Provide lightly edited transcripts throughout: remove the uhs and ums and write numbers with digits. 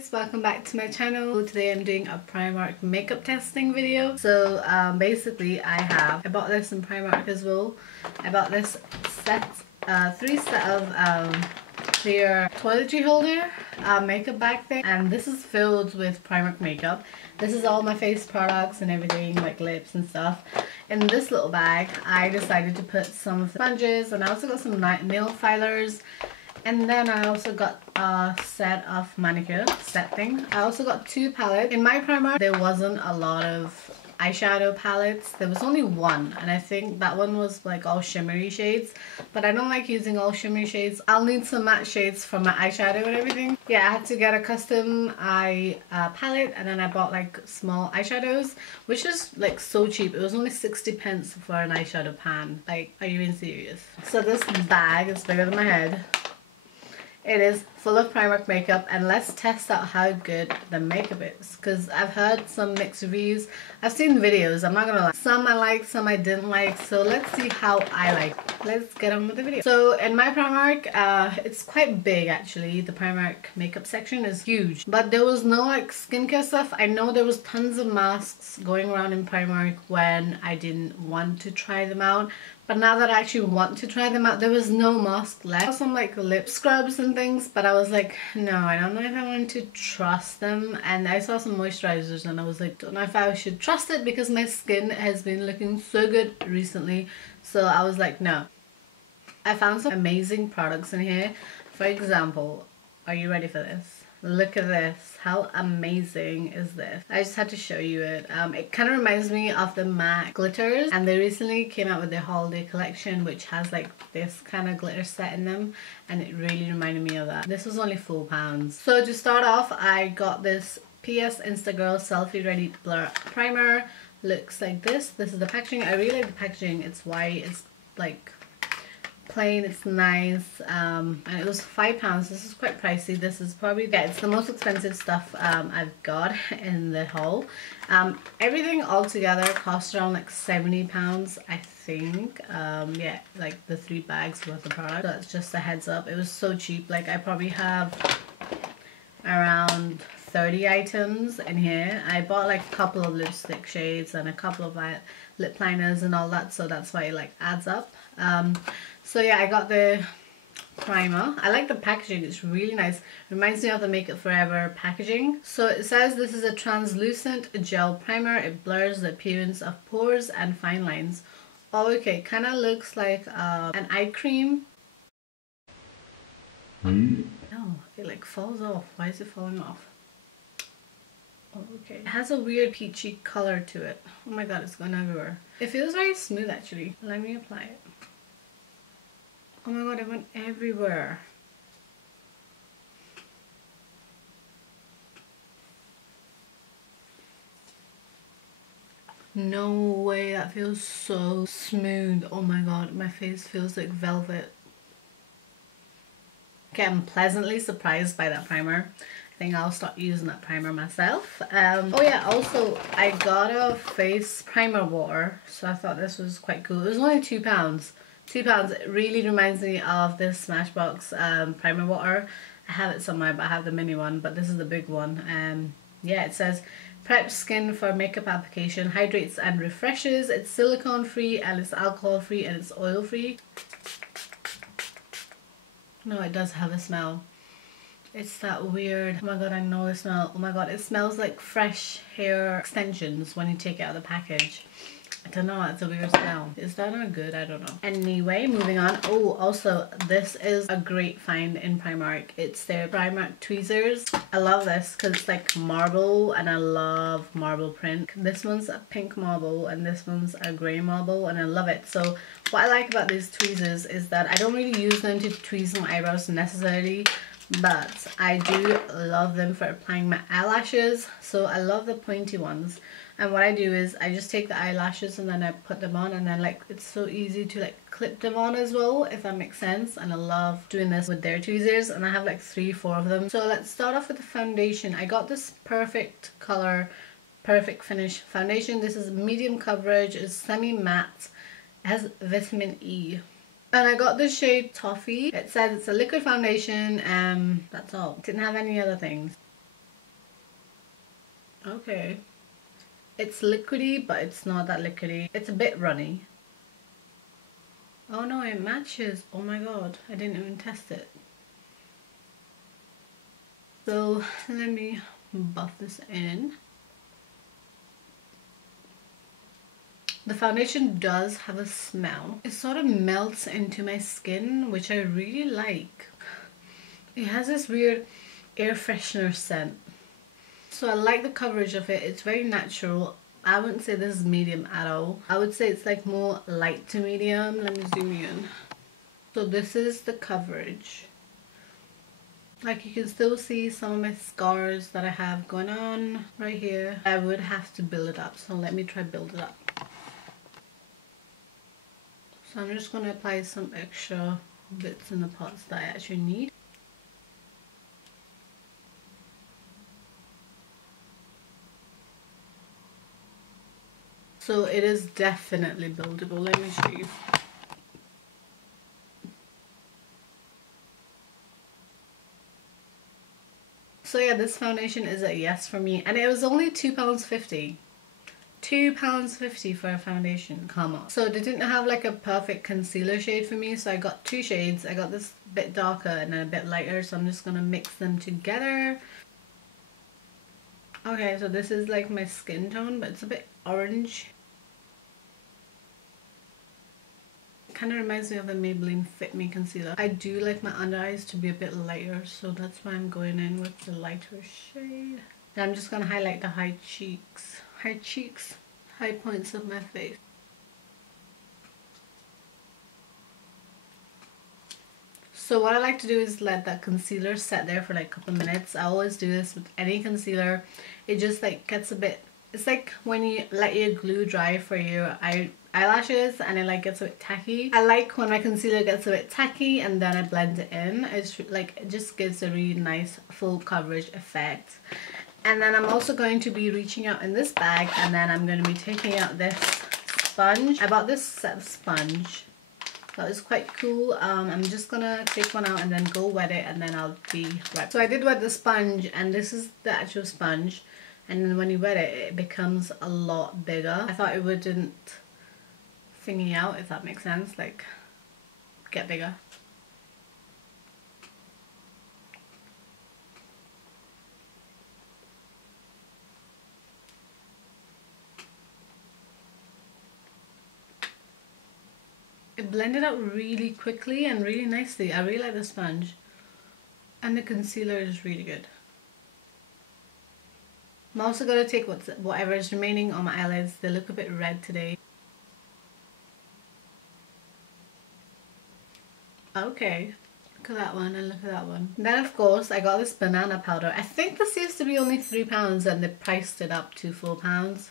guys, welcome back to my channel. Today I'm doing a Primark makeup testing video. So basically I bought this in Primark as well. I bought this set, 3 set of clear toiletry holder makeup bag thing, and this is filled with Primark makeup. This is all my face products and everything, like lips and stuff. In this little bag I decided to put some of the sponges, and I also got some nail filers. And then I also got a set of manicure set thing. I also got 2 palettes. In my Primark there wasn't a lot of eyeshadow palettes. There was only one, and I think that one was like all shimmery shades, but I don't like using all shimmery shades. I'll need some matte shades for my eyeshadow and everything. Yeah, I had to get a custom eye palette, and then I bought like small eyeshadows, which is like so cheap. It was only 60 pence for an eyeshadow pan. Like, are you even serious? So this bag is bigger than my head. It is full of Primark makeup, and let's test out how good the makeup is, because I've heard some mixed reviews. I've seen videos, I'm not gonna lie. Some I liked, some I didn't like, so let's see how I like. Let's get on with the video. So in my Primark, it's quite big actually. The Primark makeup section is huge, but there was no like skincare stuff. I know there was tons of masks going around in Primark when I didn't want to try them out. But now that I actually want to try them out, there was no mask left. I saw some like lip scrubs and things, but I was like, no, I don't know if I want to trust them. And I saw some moisturizers and I was like, don't know if I should trust it, because my skin has been looking so good recently. So I was like, no. I found some amazing products in here. For example, are you ready for this? Look at this. How amazing is this? I just had to show you it. It kind of reminds me of the MAC glitters, and they recently came out with their holiday collection, which has like this kind of glitter set in them, and it really reminded me of that. This was only £4. So to start off, I got this PS Instagirl Selfie Ready Blur Primer. Looks like this. This is the packaging. I really like the packaging. It's white. It's like plain, it's nice, and it was £5. This is quite pricey. This is probably, yeah, it's the most expensive stuff I've got in the haul. Everything all together cost around like £70, I think. Yeah, like the 3 bags worth of product. So it's just a heads up. It was so cheap. Like I probably have around 30 items in here. I bought like a couple of lipstick shades and a couple of lip liners and all that, so that's why it like adds up. So yeah, I got the primer. I like the packaging, it's really nice. Reminds me of the Makeup Forever packaging. So it says this is a translucent gel primer. It blurs the appearance of pores and fine lines. Oh, okay, kind of looks like an eye cream. No, it like falls off. Why is it falling off? Oh, okay. It has a weird peachy color to it. Oh my god, it's going everywhere. It feels very smooth actually. Let me apply it. Oh my god, it went everywhere. No way, that feels so smooth. Oh my god, my face feels like velvet. Okay, I'm pleasantly surprised by that primer. I think I'll start using that primer myself. Oh yeah, also I got a face primer water, so I thought this was quite cool. It was only £2. £2. It really reminds me of this Smashbox primer water. I have it somewhere, but I have the mini one, but this is the big one. Yeah, it says preps skin for makeup application, hydrates and refreshes. It's silicone free and it's alcohol free and it's oil free. No, it does have a smell. It's that weird, oh my god, I know the smell. Oh my god, it smells like fresh hair extensions when you take it out of the package. I don't know, it's a weird smell. Is that not good? I don't know. Anyway, moving on. Oh, also, this is a great find in Primark. It's their Primark tweezers. I love this because it's like marble, and I love marble print. This one's a pink marble and this one's a grey marble, and I love it. So what I like about these tweezers is that I don't really use them to tweeze my eyebrows necessarily, but I do love them for applying my eyelashes. So I love the pointy ones. And what I do is I just take the eyelashes and then I put them on, and then like it's so easy to like clip them on as well, if that makes sense. And I love doing this with their tweezers, and I have like 3-4 of them. So let's start off with the foundation. I got this Perfect Color Perfect Finish foundation. This is medium coverage, it's semi-matte, it has vitamin E. And I got the shade Toffee. It says it's a liquid foundation, that's all. It didn't have any other things. Okay. It's liquidy, but it's not that liquidy. It's a bit runny. Oh no, it matches. Oh my god, I didn't even test it. So let me buff this in. The foundation does have a smell. It sort of melts into my skin, which I really like. It has this weird air freshener scent. So I like the coverage of it. It's very natural. I wouldn't say this is medium at all. I would say it's like more light to medium. Let me zoom in. So this is the coverage. Like you can still see some of my scars that I have going on right here. I would have to build it up. So let me try build it up. So I'm just going to apply some extra bits in the parts that I actually need. So it is definitely buildable. Let me show you. So yeah, this foundation is a yes for me. And it was only £2.50. £2.50 for a foundation, come on. So they didn't have like a perfect concealer shade for me, so I got two shades. I got this bit darker and then a bit lighter, so I'm just gonna mix them together. Okay, so this is like my skin tone, but it's a bit orange. It kind of reminds me of the Maybelline Fit Me concealer. I do like my under eyes to be a bit lighter, so that's why I'm going in with the lighter shade. And I'm just gonna highlight the high cheeks, high points of my face. So what I like to do is let that concealer set there for like a couple of minutes. I always do this with any concealer. It just like gets a bit, it's like when you let your glue dry for your eyelashes and it like gets a bit tacky. I like when my concealer gets a bit tacky and then I blend it in. It's like, it just gives a really nice full coverage effect. And then I'm also going to be reaching out in this bag and then I'm going to be taking out this sponge. I bought this set of sponge. That was quite cool. I'm just gonna take one out and then go wet it and then I'll be right. So I did wet the sponge and this is the actual sponge, and then when you wet it, it becomes a lot bigger. I thought it wouldn't thingy out, if that makes sense, like get bigger. It blended out really quickly and really nicely. I really like the sponge. And the concealer is really good. I'm also going to take whatever is remaining on my eyelids. They look a bit red today. Okay. Look at that one and look at that one. Then of course I got this banana powder. I think this used to be only £3 and they priced it up to £4.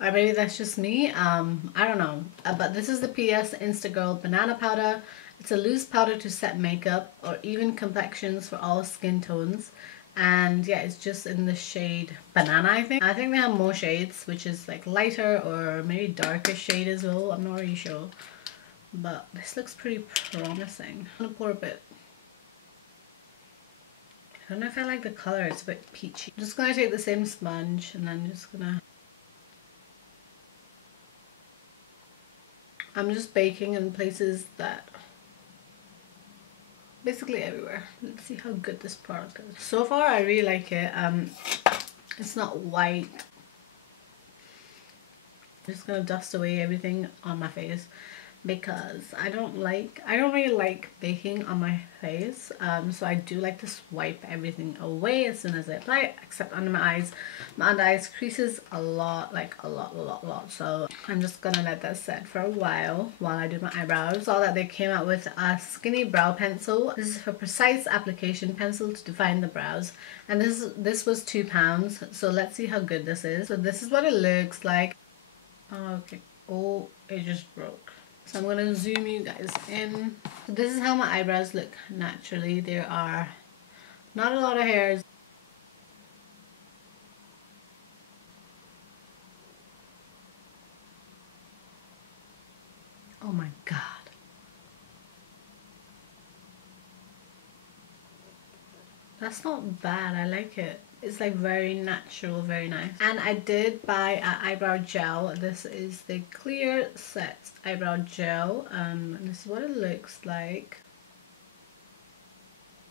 Or maybe that's just me, I don't know. But this is the PS Instagirl Banana Powder. It's a loose powder to set makeup or even complexions for all skin tones. And yeah, it's just in the shade Banana, I think. I think they have more shades, which is like lighter or maybe darker shade as well. I'm not really sure. But this looks pretty promising. I'm gonna pour a bit. I don't know if I like the color, it's a bit peachy. I'm just gonna take the same sponge and then just gonna... I'm just baking in places that, basically everywhere. Let's see how good this product is. So far I really like it. It's not white. I'm just gonna dust away everything on my face because I don't really like baking on my face, so I do like to swipe everything away as soon as I apply it, except under my eyes. My under eyes creases a lot, like a lot, so I'm just gonna let that set for a while I do my eyebrows. Saw that they came out with a skinny brow pencil. This is for precise application pencil to define the brows, and this was £2, so let's see how good this is. So this is what it looks like. Okay, oh, it just broke. So I'm going to zoom you guys in. So this is how my eyebrows look naturally. There are not a lot of hairs. Oh my god. That's not bad. I like it. It's like very natural, very nice. And I did buy an eyebrow gel. This is the clear set eyebrow gel. This is what it looks like.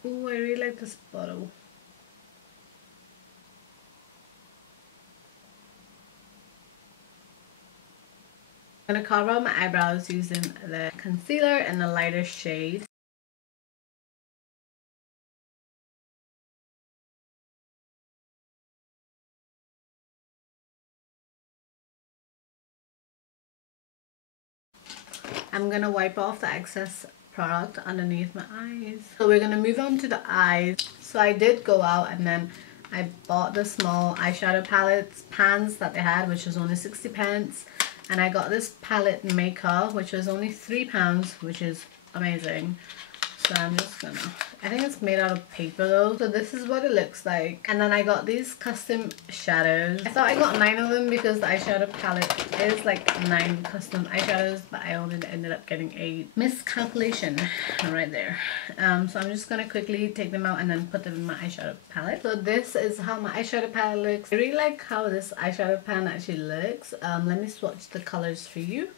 Ooh, I really like this bottle. I'm gonna cover up my eyebrows using the concealer in the lighter shade. I'm gonna wipe off the excess product underneath my eyes. So we're gonna move on to the eyes. So I did go out and then I bought the small eyeshadow pans that they had, which was only 60 pence. And I got this palette maker, which was only £3, which is amazing. So I'm just gonna, I think it's made out of paper though. So this is what it looks like. And then I got these custom shadows. I thought I got 9 of them because the eyeshadow palette is like 9 custom eyeshadows, but I only ended up getting 8. Miscalculation right there. So I'm just gonna quickly take them out and then put them in my eyeshadow palette. So this is how my eyeshadow palette looks. I really like how this eyeshadow pan actually looks. Let me swatch the colors for you.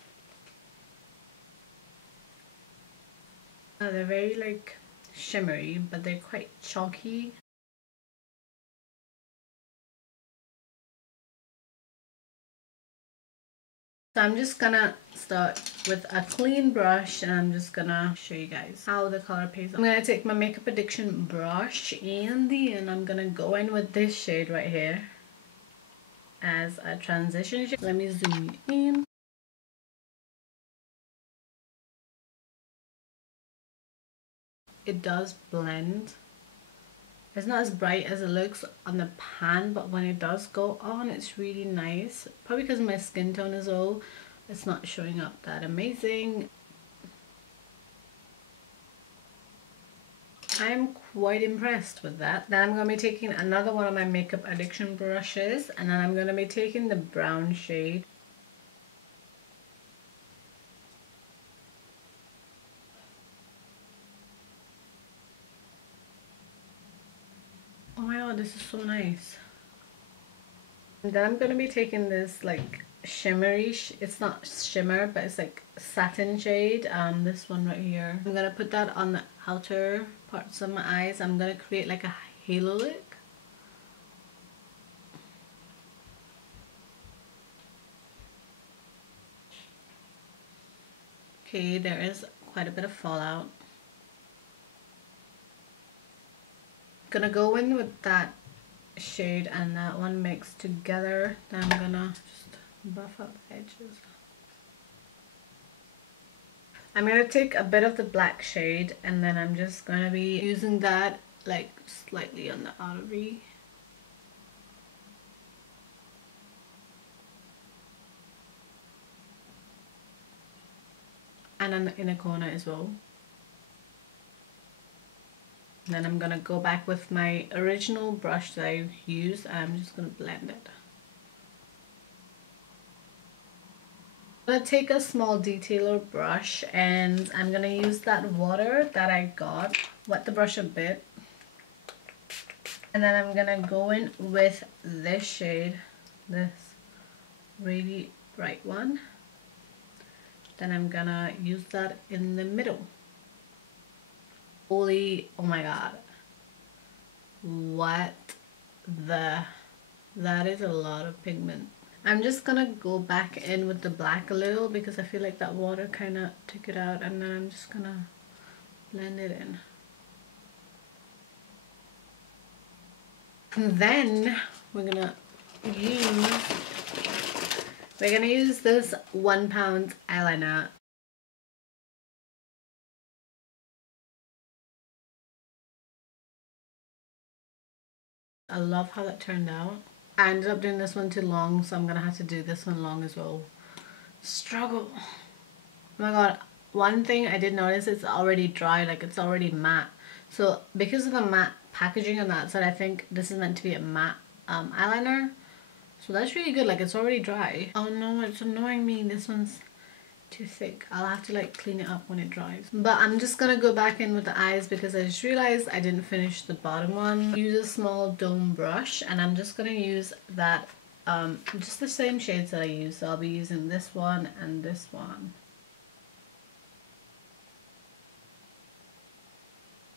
They're very like shimmery, but they're quite chalky. So I'm just gonna start with a clean brush and I'm just gonna show you guys how the color pays off. I'm gonna take my Makeup Addiction brush and then I'm gonna go in with this shade right here as a transition shade. Let me zoom in. It does blend. It's not as bright as it looks on the pan, but when it does go on, it's really nice. Probably because my skin tone is low, it's not showing up that amazing. I'm quite impressed with that. Then I'm going to be taking another one of my Makeup Addiction brushes, and then I'm going to be taking the brown shade. Oh my god, this is so nice. And then I'm going to be taking this like shimmery, it's not shimmer, but it's like satin shade, this one right here. I'm going to put that on the outer parts of my eyes. I'm going to create like a halo look. Okay, there is quite a bit of fallout. Gonna go in with that shade and that one mixed together. Then I'm gonna just buff out the edges. I'm gonna take a bit of the black shade and then I'm just gonna be using that like slightly on the outer V. And on the inner corner as well. Then I'm gonna go back with my original brush that I used and I'm just gonna blend it. I'm gonna take a small detailer brush and I'm gonna use that water that I got, wet the brush a bit, and then I'm gonna go in with this shade, this really bright one. Then I'm gonna use that in the middle. Holy, oh my god, what the, that is a lot of pigment. I'm just gonna go back in with the black a little because I feel like that water kind of took it out, and then I'm just gonna blend it in. And then we're gonna use this £1 eyeliner. I love how that turned out. I ended up doing this one too long, so I'm gonna have to do this one long as well. Struggle. Oh my god, one thing I did notice, it's already dry, like it's already matte. So because of the matte packaging on that side, I think this is meant to be a matte eyeliner. So that's really good, like it's already dry. Oh no, it's annoying me. This one's too thick. I'll have to like clean it up when it dries. But I'm just gonna go back in with the eyes because I just realized I didn't finish the bottom one. Use a small dome brush and I'm just gonna use that, just the same shades that I use. So I'll be using this one and this one.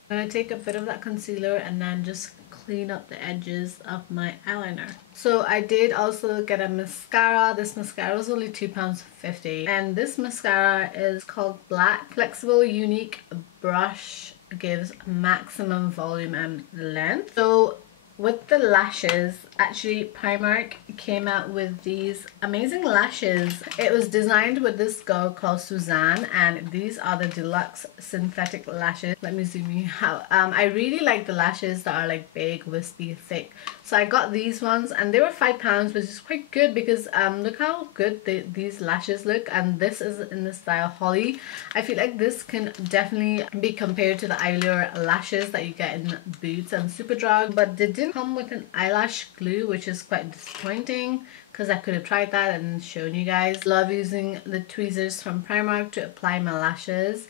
I'm going to take a bit of that concealer and then just clean up the edges of my eyeliner. So I did also get a mascara. This mascara was only £2.50 and this mascara is called Black Flexible Unique Brush, gives maximum volume and length. So with the lashes, actually Primark came out with these amazing lashes. It was designed with this girl called Suzanne and these are the deluxe synthetic lashes. Let me zoom you out. I really like the lashes that are like big, wispy, thick. So I got these ones and they were £5, which is quite good because look how good these lashes look, and this is in the style Holly. I feel like this can definitely be compared to the Eyelure lashes that you get in Boots and Superdrug, but they didn't come with an eyelash glue, which is quite disappointing because I could have tried that and shown you guys. Love using the tweezers from Primark to apply my lashes.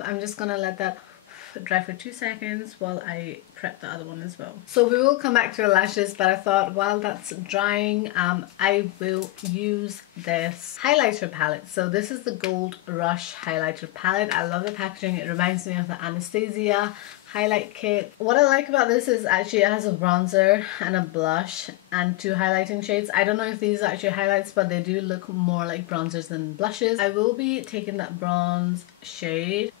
I'm just gonna let that dry for 2 seconds while I prep the other one as well. So we will come back to the lashes, but I thought while that's drying, I will use this highlighter palette. So this is the Gold Rush highlighter palette. I love the packaging. It reminds me of the Anastasia highlight kit. What I like about this is actually it has a bronzer and a blush and 2 highlighting shades. I don't know if these are actually highlights, but they do look more like bronzers than blushes. I will be taking that bronze shade.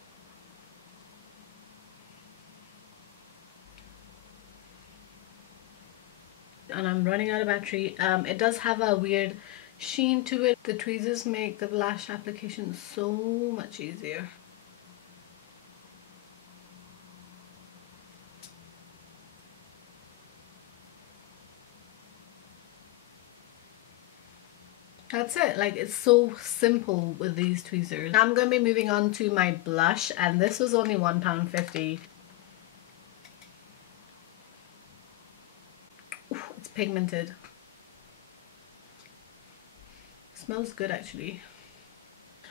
And I'm running out of battery. It does have a weird sheen to it. The tweezers make the lash application so much easier. That's it. Like, it's so simple with these tweezers. I'm going to be moving on to my blush, and this was only £1.50. It's pigmented. Smells good actually.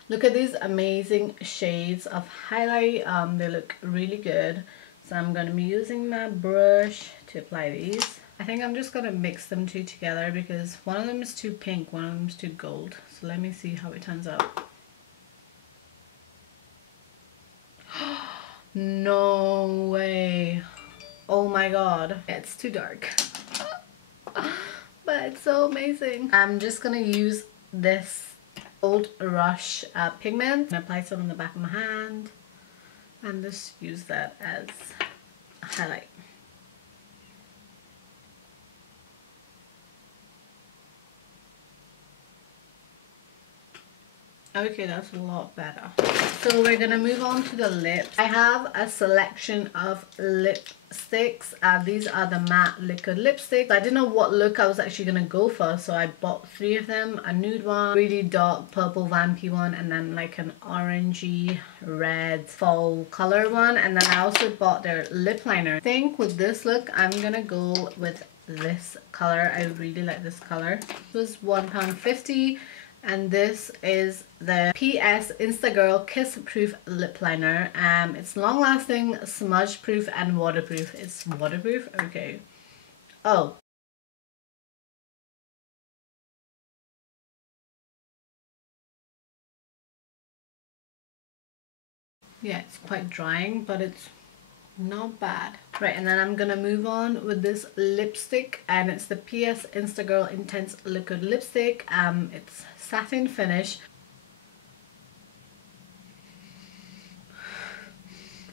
Look at these amazing shades of highlight. They look really good. So I'm going to be using my brush to apply these. I think I'm just going to mix them two together because one of them is too pink, one of them is too gold. So let me see how it turns out. No way. Oh my god. It's too dark. But it's so amazing. I'm just going to use this Gold Rush pigment and apply some on the back of my hand and just use that as a highlight. Okay, that's a lot better. So we're gonna move on to the lips. I have a selection of lipsticks. These are the matte liquid lipsticks. I didn't know what look I was actually gonna go for, so I bought 3 of them. A nude one, really dark purple vampy one, and then like an orangey red fall color one. And then I also bought their lip liner. I think with this look, I'm gonna go with this color. I really like this color. It was £1.50. And this is the PS Instagirl Kiss Proof Lip Liner. It's long lasting, smudge proof and waterproof. It's waterproof? Okay. Oh. Yeah, it's quite drying, but it's not bad. Right, and then I'm gonna move on with this lipstick, and it's the PS Instagirl Intense Liquid Lipstick. It's satin finish.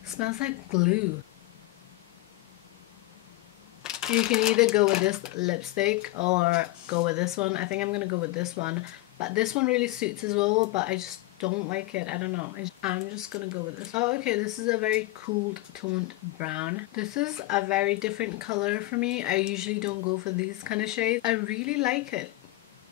Smells like glue. You can either go with this lipstick or go with this one. I think I'm gonna go with this one, but this one really suits as well, but I just don't like it. I don't know. I'm just gonna go with this. Oh, okay, this is a very cool toned brown. This is a very different color for me. I usually don't go for these kind of shades. I really like it.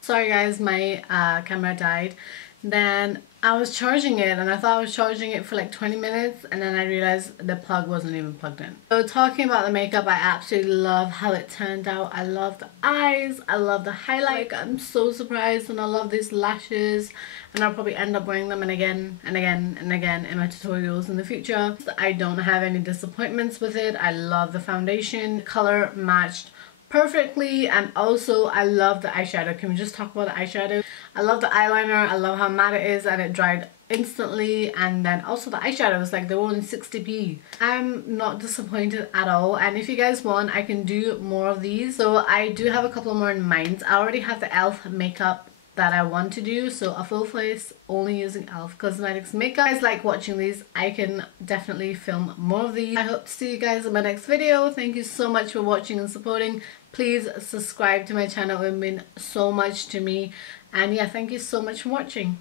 Sorry guys, my camera died. Then I was charging it and I thought I was charging it for like 20 minutes and then I realized the plug wasn't even plugged in. So talking about the makeup, I absolutely love how it turned out. I love the eyes, I love the highlight. I'm so surprised, and I love these lashes, and I'll probably end up wearing them again and again and again in my tutorials in the future. I don't have any disappointments with it. I love the foundation. The color matched perfectly, and also I love the eyeshadow. Can we just talk about the eyeshadow? I love the eyeliner. I love how matte it is and it dried instantly, and then also the eyeshadows, like they were only 60p. I'm not disappointed at all, and if you guys want, I can do more of these. So I do have a couple more in mind. I already have the e.l.f. makeup that I want to do, so a full face only using e.l.f. Cosmetics makeup. If you guys like watching these, I can definitely film more of these. I hope to see you guys in my next video. Thank you so much for watching and supporting. Please subscribe to my channel, it would mean so much to me. And yeah, thank you so much for watching.